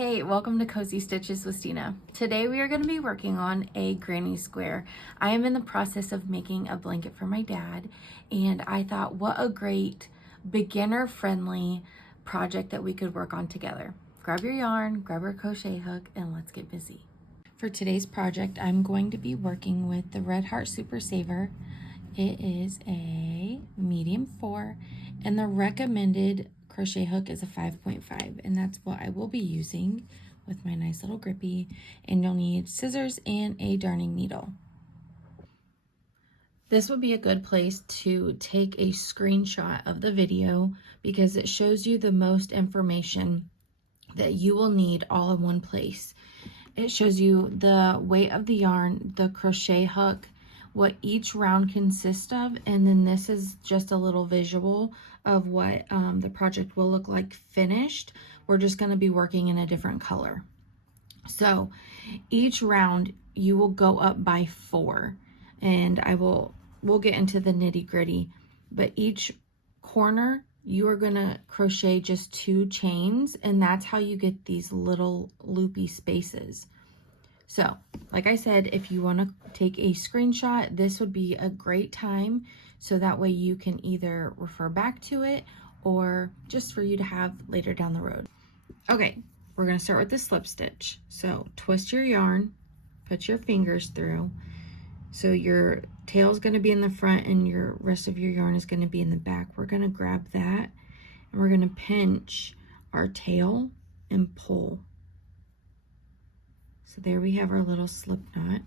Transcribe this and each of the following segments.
Hey, welcome to Cozy Stitches with Stina. Today we are going to be working on a granny square. I am in the process of making a blanket for my dad, and I thought what a great beginner-friendly project that we could work on together. Grab your yarn, grab your crochet hook, and let's get busy. For today's project, I'm going to be working with the Red Heart Super Saver. It is a medium 4, and the recommended crochet hook is a 5.5, and that's what I will be using with my nice little grippy. And you'll need scissors and a darning needle. This would be a good place to take a screenshot of the video because it shows you the most information that you will need all in one place. It shows you the weight of the yarn, the crochet hook, what each round consists of, and then this is just a little visual of what the project will look like finished. We're just going to be working in a different color. So each round you will go up by 4, and we'll get into the nitty-gritty, but each corner you are going to crochet just 2 chains, and that's how you get these little loopy spaces. So, like I said, if you want to take a screenshot, this would be a great time, so that way you can either refer back to it or just for you to have later down the road. Okay, we're going to start with the slip stitch. So, twist your yarn, put your fingers through. So your tail is going to be in the front and your rest of your yarn is going to be in the back. We're going to grab that and we're going to pinch our tail and pull. So there we have our little slip knot.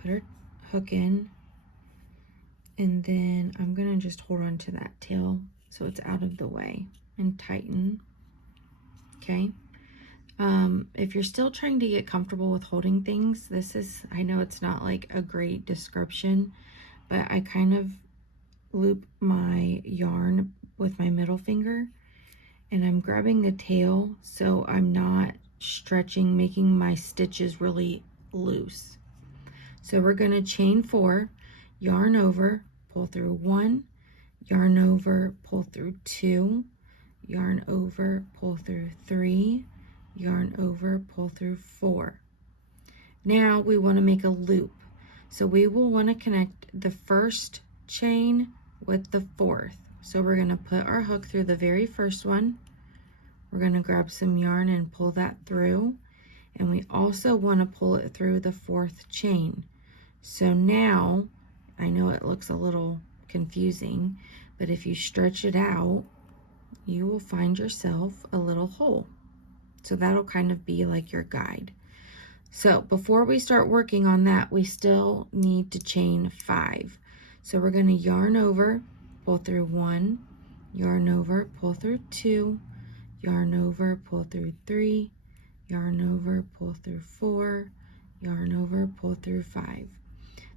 Put our hook in, and then I'm gonna just hold on to that tail so it's out of the way and tighten. Okay. If you're still trying to get comfortable with holding things, I know it's not like a great description, but I kind of loop my yarn with my middle finger and I'm grabbing the tail so I'm not stretching, making my stitches really loose. So we're going to chain 4, yarn over, pull through 1, yarn over, pull through 2, yarn over, pull through 3, yarn over, pull through 4. Now we want to make a loop. So we will want to connect the first chain with the 4th. So we're going to put our hook through the very first one. We're going to grab some yarn and pull that through, and we also want to pull it through the 4th chain. So now, I know it looks a little confusing, but if you stretch it out, you will find yourself a little hole. So that'll kind of be like your guide. So before we start working on that, we still need to chain 5. So we're going to yarn over, pull through 1, yarn over, pull through 2, yarn over, pull through 3, yarn over, pull through 4, yarn over, pull through 5.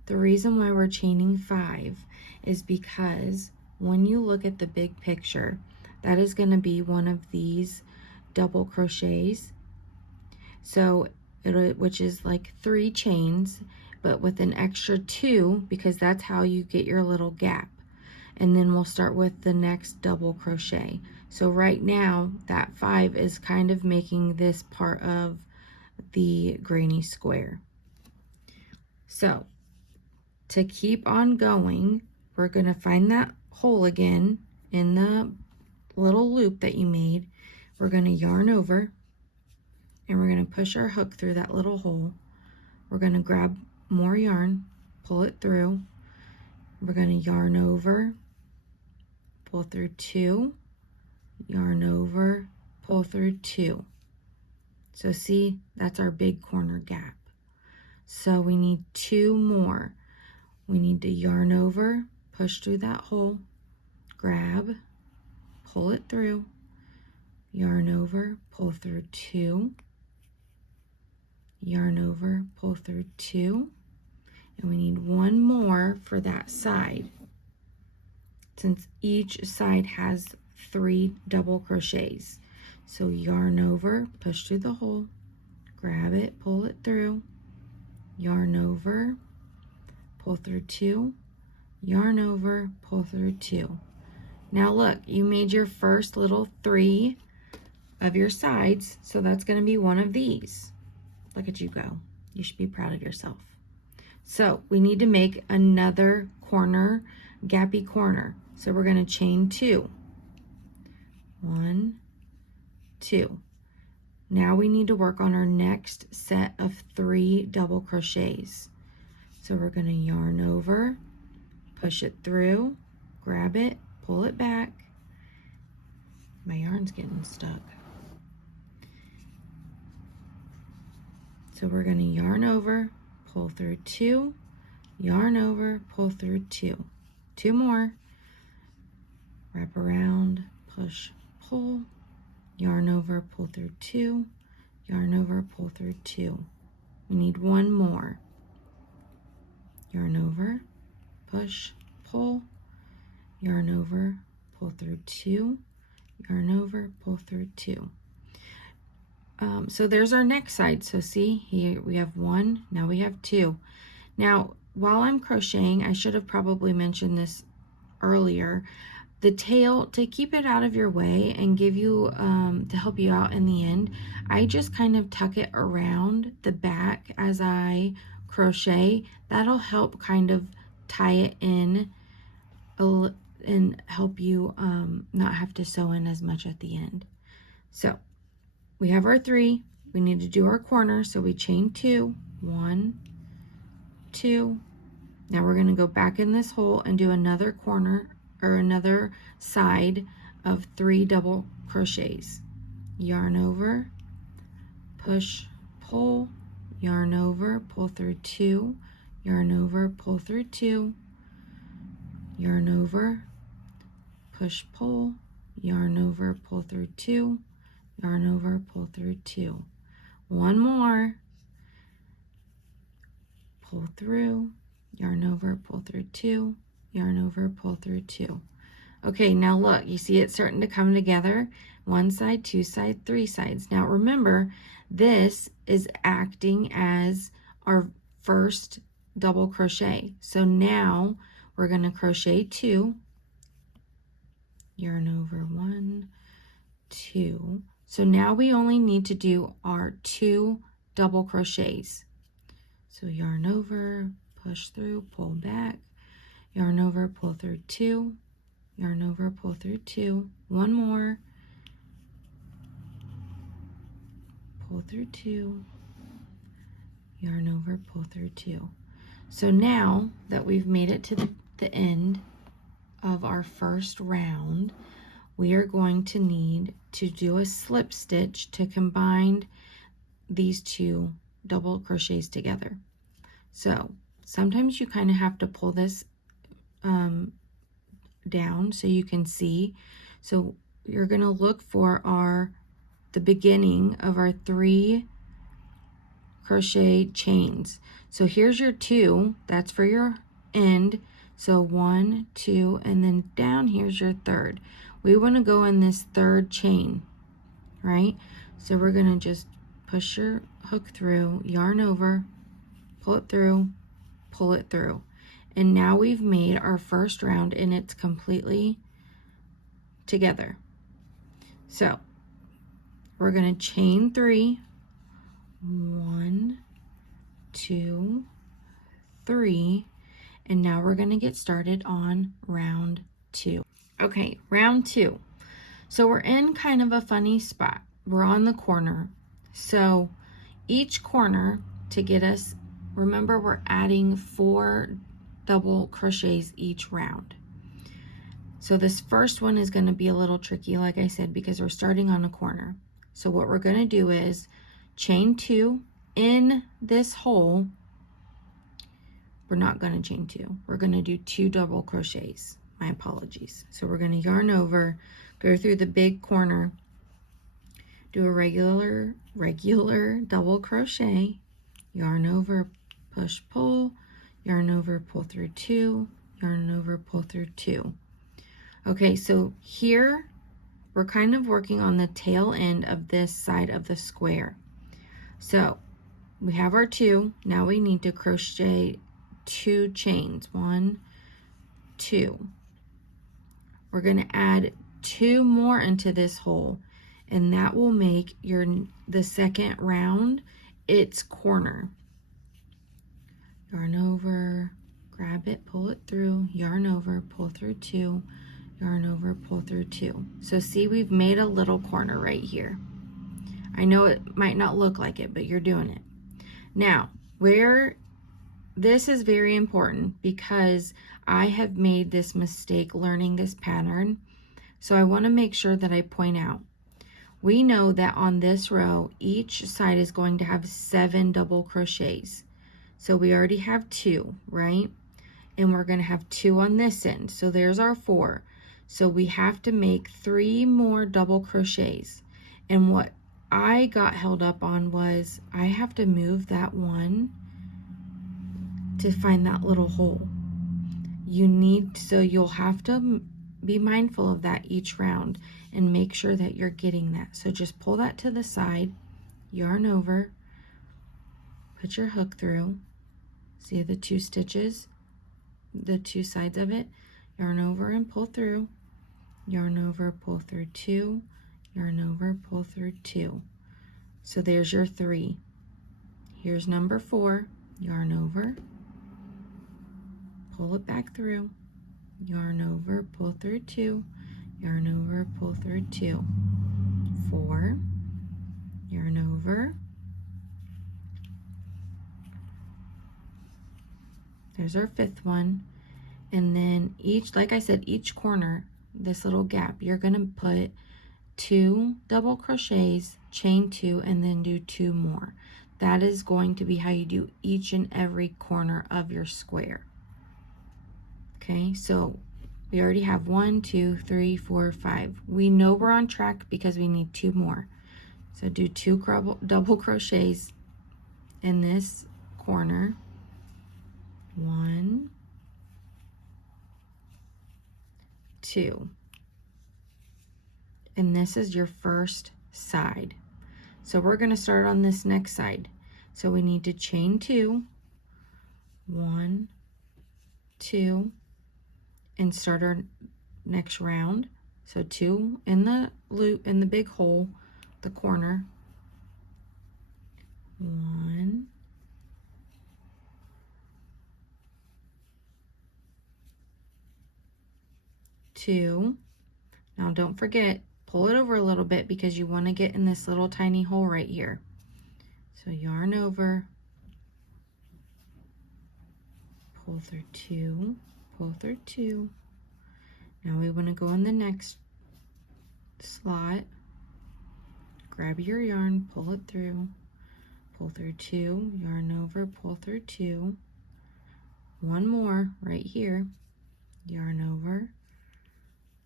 The reason why we're chaining 5 is because when you look at the big picture, that is going to be one of these double crochets. So which is like 3 chains, but with an extra 2, because that's how you get your little gap. And then we'll start with the next double crochet. So right now that 5 is kind of making this part of the granny square. So to keep on going, we're going to find that hole again in the little loop that you made. We're going to yarn over and we're going to push our hook through that little hole. We're going to grab more yarn, pull it through. We're going to yarn over, pull through 2, yarn over, pull through 2. So see, that's our big corner gap. So we need 2 more. We need to yarn over, push through that hole, grab, pull it through, yarn over, pull through 2, yarn over, pull through 2, and we need 1 more for that side, since each side has 3 double crochets. So yarn over, push through the hole, grab it, pull it through, yarn over, pull through 2, yarn over, pull through 2. Now look, you made your first little 3 of your sides. So that's going to be one of these. Look at you go. You should be proud of yourself. So we need to make another corner, gappy corner. So we're going to chain 2. 1, 2. Now we need to work on our next set of 3 double crochets. So we're going to yarn over, push it through, grab it, pull it back. My yarn's getting stuck. So we're going to yarn over, pull through 2, yarn over, pull through 2. 2 more. Wrap around, push, pull, yarn over, pull through 2, yarn over, pull through 2. We need 1 more. Yarn over, push, pull, yarn over, pull through 2, yarn over, pull through 2. So there's our next side. So see, here we have 1, now we have 2. Now, while I'm crocheting, I should have probably mentioned this earlier. The tail, to keep it out of your way and give you, to help you out in the end, I just kind of tuck it around the back as I crochet. That'll help kind of tie it in and help you not have to sew in as much at the end. So we have our 3. We need to do our corner, so we chain 2. 1, 2. Now we're going to go back in this hole and do another corner or another side of 3 double crochets. Yarn over, push, pull, yarn over, pull through 2, yarn over, pull through 2, yarn over, push, pull, yarn over, pull through 2, yarn over, pull through 2. 1 more. Pull through, yarn over, pull through 2, yarn over, pull through 2. Okay, now look, you see it starting to come together. 1 side, 2 sides, 3 sides. Now remember, this is acting as our first double crochet. So now we're going to crochet 2, yarn over 1, 2. So now we only need to do our 2 double crochets. So yarn over, push through, pull back, yarn over, pull through 2, yarn over, pull through 2. 1 more. Pull through 2, yarn over, pull through 2. So now that we've made it to the end of our first round, we are going to need to do a slip stitch to combine these 2 double crochets together. So sometimes you kind of have to pull this down so you can see. So you're going to look for the beginning of our 3 crochet chains. So here's your 2, that's for your end. So 1, 2, and then down here's your 3rd. We want to go in this 3rd chain, right? So we're going to just push your hook through, yarn over, pull it through, pull it through. And now we've made our first round and it's completely together. So we're going to chain 3, 1, 2, 3, and now we're going to get started on round 2. Okay, round 2. So we're in kind of a funny spot. We're on the corner. So each corner, to get us, remember we're adding 4 double crochets each round. So this first one is going to be a little tricky, like I said, because we're starting on a corner. So what we're going to do is chain 2 in this hole. We're not going to chain 2. We're going to do 2 double crochets. My apologies. So we're going to yarn over, go through the big corner, do a regular double crochet, yarn over, push, pull, yarn over, pull through 2, yarn over, pull through 2. Okay, so here we're kind of working on the tail end of this side of the square. So we have our 2. Now we need to crochet 2 chains. 1, 2. We're going to add 2 more into this hole, and that will make the second round its corner. Yarn over, grab it, pull it through, yarn over, pull through 2, yarn over, pull through 2. So see, we've made a little corner right here. I know it might not look like it, but you're doing it. Now, this is very important because I have made this mistake learning this pattern. So I want to make sure that I point out. We know that on this row, each side is going to have 7 double crochets. So we already have 2, right? And we're going to have 2 on this end. So there's our 4. So we have to make 3 more double crochets. And what I got held up on was I have to move that one to find that little hole. So you'll have to be mindful of that each round and make sure that you're getting that. So just pull that to the side, yarn over, put your hook through. See the 2 stitches, the 2 sides of it, yarn over and pull through, yarn over, pull through 2, yarn over, pull through 2. So there's your 3. Here's number 4, yarn over, pull it back through, yarn over, pull through 2, yarn over, pull through 2, 4, yarn over, there's our 5th one, and then like I said, each corner, this little gap, you're going to put 2 double crochets, chain 2, and then do 2 more. That is going to be how you do each and every corner of your square. Okay, so we already have 1, 2, 3, 4, 5. We know we're on track because we need 2 more. So do 2 double crochets in this corner. 1, 2. And this is your first side. So we're going to start on this next side. So we need to chain 2, 1, 2, and start our next round. So 2 in the loop, in the big hole, the corner. 1, 2. Now don't forget, pull it over a little bit because you want to get in this little tiny hole right here. So yarn over, pull through 2, pull through 2. Now we want to go in the next slot, grab your yarn, pull it through, pull through 2, yarn over, pull through 2. 1 more right here, yarn over,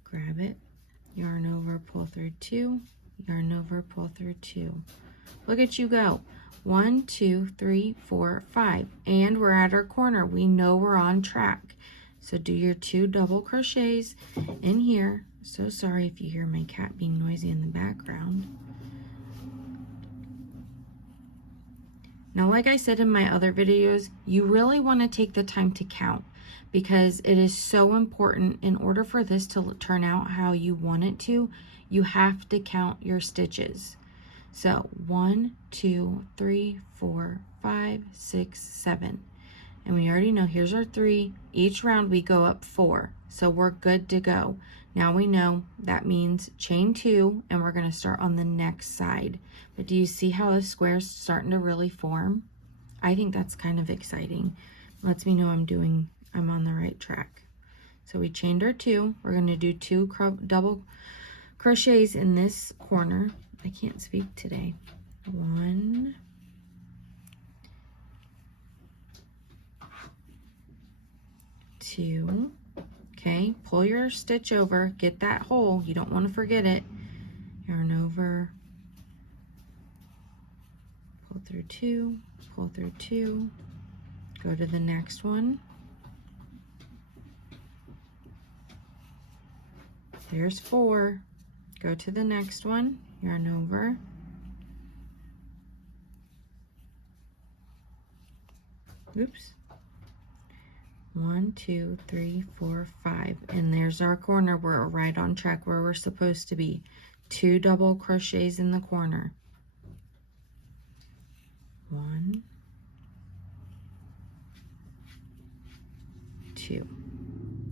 grab it, yarn over, pull through 2, yarn over, pull through 2. Look at you go. 1, 2, 3, 4, 5. And we're at our corner. We know we're on track. So do your 2 double crochets in here. So sorry if you hear my cat being noisy in the background. Now, like I said in my other videos, you really want to take the time to count because it is so important. In order for this to turn out how you want it to, you have to count your stitches. So 1, 2, 3, 4, 5, 6, 7. And we already know here's our 3. Each round we go up 4. So we're good to go. Now we know that means chain 2 and we're going to start on the next side. But do you see how the square's starting to really form? I think that's kind of exciting. Lets me know I'm on the right track. So we chained our 2. We're going to do 2 double crochets in this corner. I can't speak today. 1, 2. Okay, pull your stitch over, get that hole. You don't want to forget it. Yarn over, pull through 2, pull through 2. Go to the next one. There's 4. Go to the next one. Yarn over, oops, 1, 2, 3, 4, 5, and there's our corner. We're right on track where we're supposed to be. 2 double crochets in the corner. 1, 2.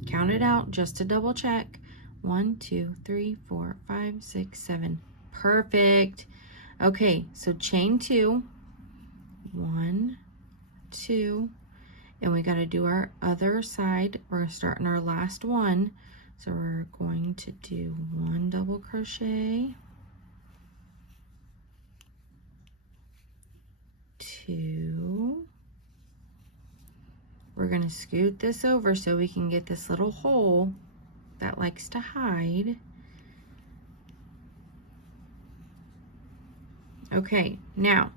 Count it out just to double check. 1, 2, 3, 4, 5, 6, 7. Perfect. Okay, so chain 2. 1, 2, and we got to do our other side. We're going to start in our last one. So we're going to do 1 double crochet, 2. We're going to scoot this over so we can get this little hole that likes to hide. Okay, now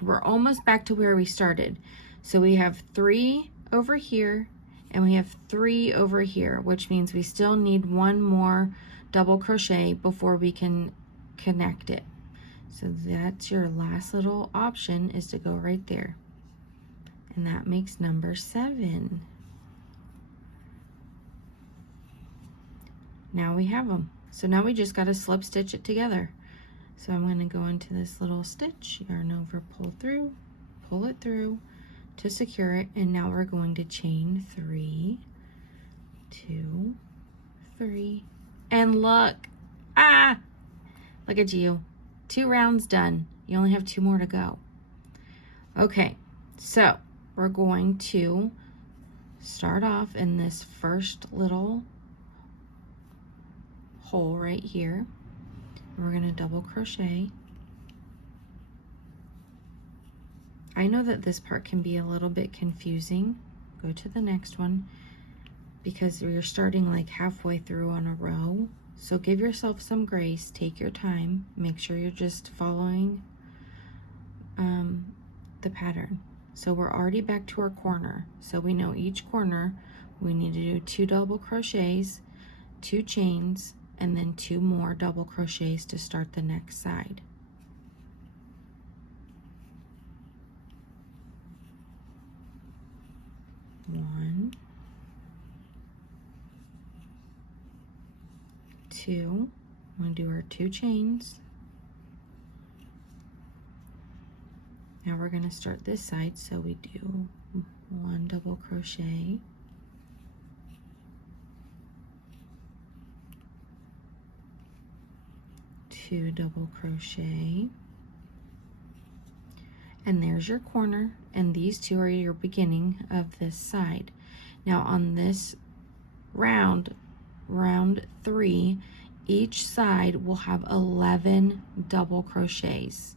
we're almost back to where we started. So we have 3 over here and we have 3 over here, which means we still need 1 more double crochet before we can connect it. So that's your last little option, is to go right there. And that makes number 7. Now we have them. So now we just got to slip stitch it together. So I'm going to go into this little stitch, yarn over, pull it through to secure it, and now we're going to chain 3, 2, 3, and look, look at you, 2 rounds done. You only have 2 more to go. Okay, so we're going to start off in this first little hole right here. We're going to double crochet. I know that this part can be a little bit confusing. Go to the next one because you're starting like halfway through on a row. So give yourself some grace, take your time, make sure you're just following the pattern. So we're already back to our corner. So we know each corner we need to do 2 double crochets, 2 chains, and then 2 more double crochets to start the next side. One, 2. I'm going to do our 2 chains. Now we're going to start this side, so we do 1 double crochet, 2 double crochet, and there's your corner, and these 2 are your beginning of this side. Now on this round 3, each side will have 11 double crochets.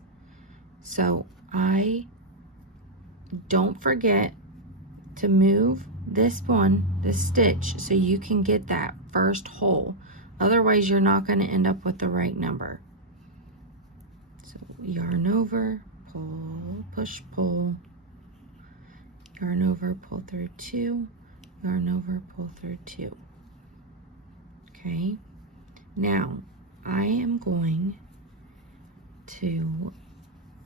So don't forget to move this stitch, so you can get that first hole. Otherwise, you're not going to end up with the right number. So yarn over, pull, push, pull, yarn over, pull through 2, yarn over, pull through 2. Okay, now I am going to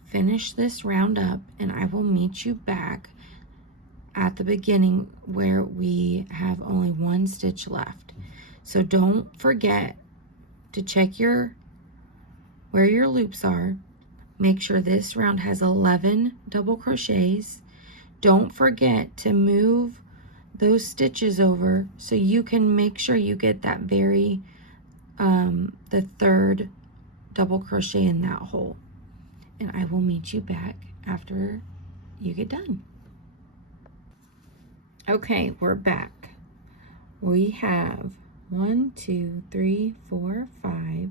finish this round up, and I will meet you back at the beginning where we have only 1 stitch left. So don't forget to check where your loops are. Make sure this round has 11 double crochets. Don't forget to move those stitches over so you can make sure you get that the 3rd double crochet in that hole. And I will meet you back after you get done. Okay, we're back. We have 1, 2, 3, 4, 5,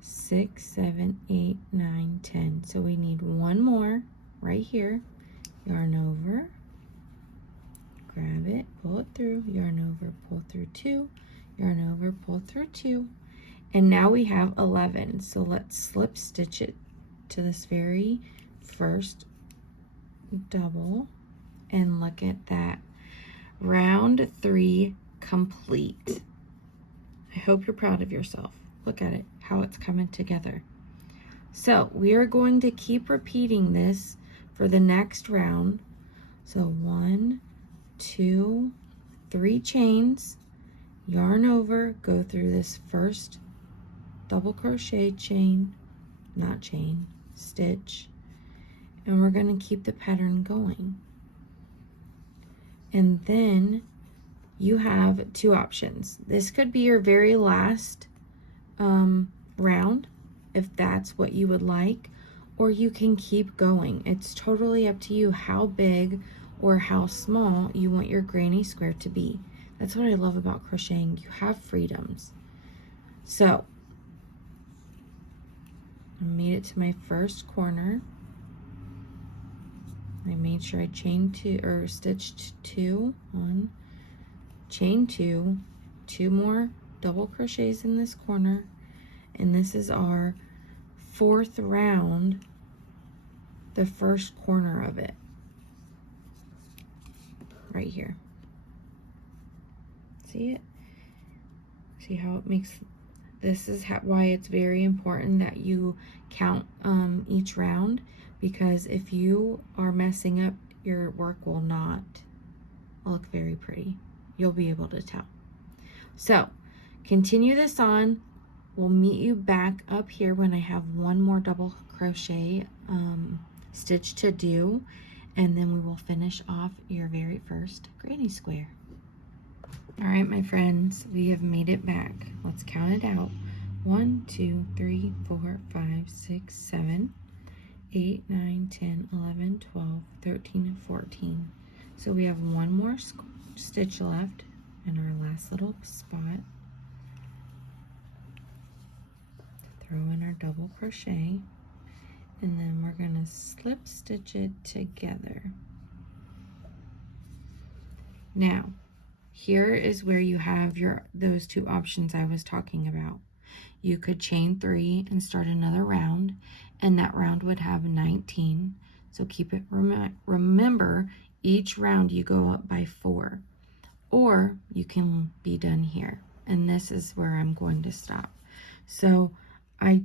6, 7, 8, 9, 10. So we need 1 more right here. Yarn over, grab it, pull it through, yarn over, pull through 2, yarn over, pull through 2. And now we have 11. So let's slip stitch it to this very first double, and look at that. Round 3 complete. I hope you're proud of yourself. Look at it, how it's coming together. So we are going to keep repeating this for the next round. So 1, 2, 3 chains, yarn over, go through this first double crochet, chain, not chain, stitch, and we're going to keep the pattern going. And then you have two options. This could be your very last round, if that's what you would like, or you can keep going. It's totally up to you how big or how small you want your granny square to be. That's what I love about crocheting. You have freedoms. So I made it to my first corner. I made sure I chained two, or stitched two, one, chain two, two more double crochets in this corner, and this is our fourth round, the first corner of it, right here. See it? See how it makes, this is why it's very important that you count each round, because if you are messing up, your work will not look very pretty. You'll be able to tell. So continue this on. We'll meet you back up here when I have one more double crochet stitch to do, and then we will finish off your very first granny square. All right, my friends, we have made it back. Let's count it out. 1, 2, 3, 4, 5, 6, 7, 8, 9, 10, 11, 12, 13, and 14. So we have one more stitch left in our last little spot. Throw in our double crochet, and then we're going to slip stitch it together. Now, here is where you have those two options I was talking about. You could chain 3 and start another round, and that round would have 19. So keep it, remember, each round you go up by 4. Or you can be done here, and this is where I'm going to stop. So I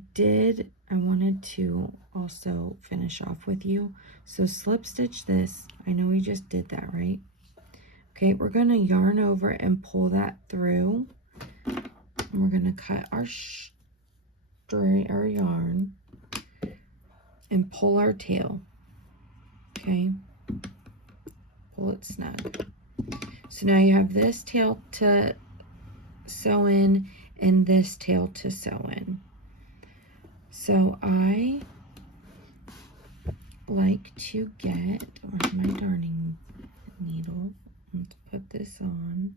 wanted to also finish off with you. So slip stitch this. I know we just did that, right? Okay, we're going to yarn over and pull that through. And we're going to cut our yarn and pull our tail. Okay, pull it snug. So now you have this tail to sew in and this tail to sew in. So I like to get on my darning needle. Let's put this on.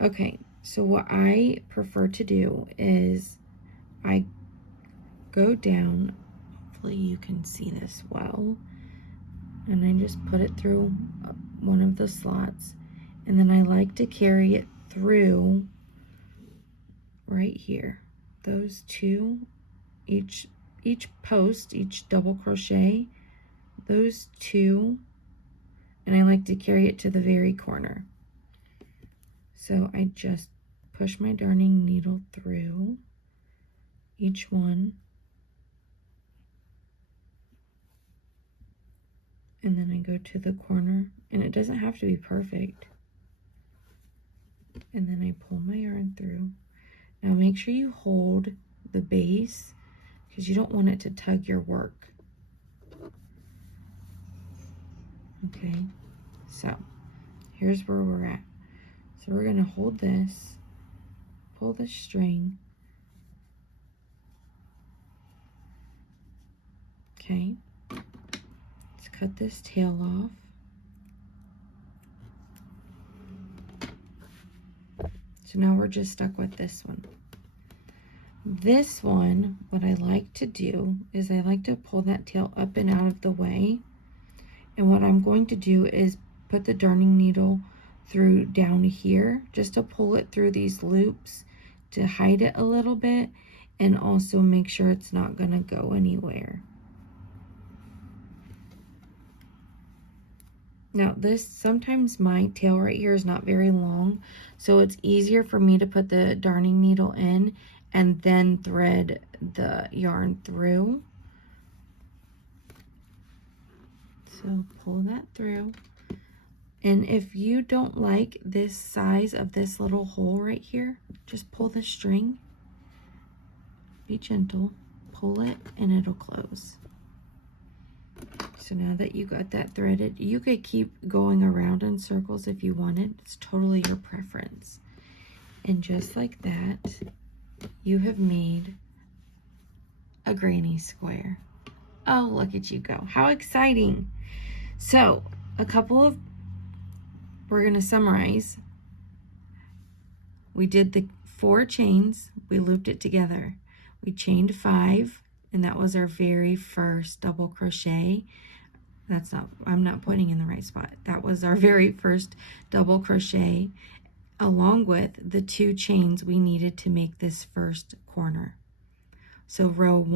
Okay, so what I prefer to do is I go down, hopefully you can see this well, and I just put it through one of the slots, and then I like to carry it through right here. Those two, each post, each double crochet, those two, and I like to carry it to the very corner. So I just push my darning needle through each one, and then I go to the corner, and it doesn't have to be perfect. And then I pull my yarn through. Now make sure you hold the base, because you don't want it to tug your work. Okay, so here's where we're at. So we're going to hold this, pull the string, okay, let's cut this tail off. So now we're just stuck with this one. This one, what I like to do is I like to pull that tail up and out of the way. And what I'm going to do is put the darning needle through down here, just to pull it through these loops to hide it a little bit, and also make sure it's not going to go anywhere. Now this, sometimes my tail right here is not very long, so it's easier for me to put the darning needle in and then thread the yarn through. So pull that through, And if you don't like this size of this little hole right here, just pull the string, be gentle, pull it, and it'll close. So now that you got that threaded, you could keep going around in circles if you wanted. It's totally your preference. And just like that, you have made a grainy square. Oh, look at you go. How exciting. So, we're going to summarize. We did the 4 chains. We looped it together. We chained 5, and that was our very first double crochet. I'm not pointing in the right spot. That was our very first double crochet, along with the 2 chains we needed to make this first corner. So round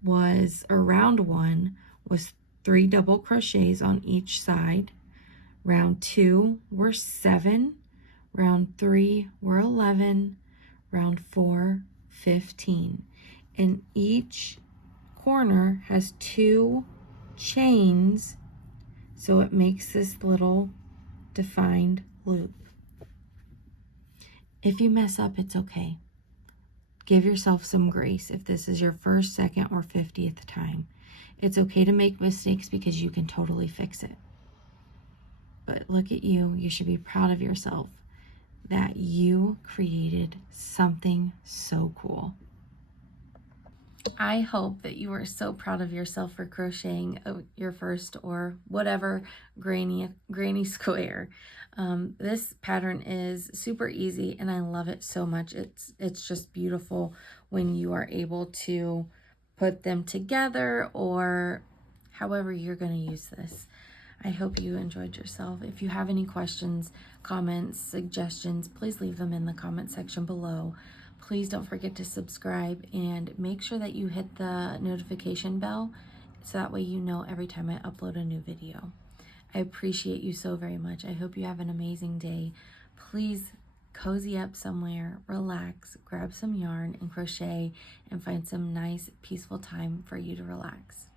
1 was 3 double crochets on each side. Round 2 were 7. Round 3 were 11. Round 4, 15. And each corner has 2 chains, so it makes this little defined loop. If you mess up, it's okay. Give yourself some grace if this is your first, second, or 50th time. It's okay to make mistakes because you can totally fix it. But look at you. You should be proud of yourself that you created something so cool. I hope that you are so proud of yourself for crocheting your first or whatever grainy square. This pattern is super easy and I love it so much. It's just beautiful when you are able to put them together or however you're going to use this. I hope you enjoyed yourself. If you have any questions, comments, suggestions, please leave them in the comment section below. Please don't forget to subscribe and make sure that you hit the notification bell so that way you know every time I upload a new video. I appreciate you so very much. I hope you have an amazing day. Please cozy up somewhere, relax, grab some yarn and crochet and find some nice peaceful time for you to relax.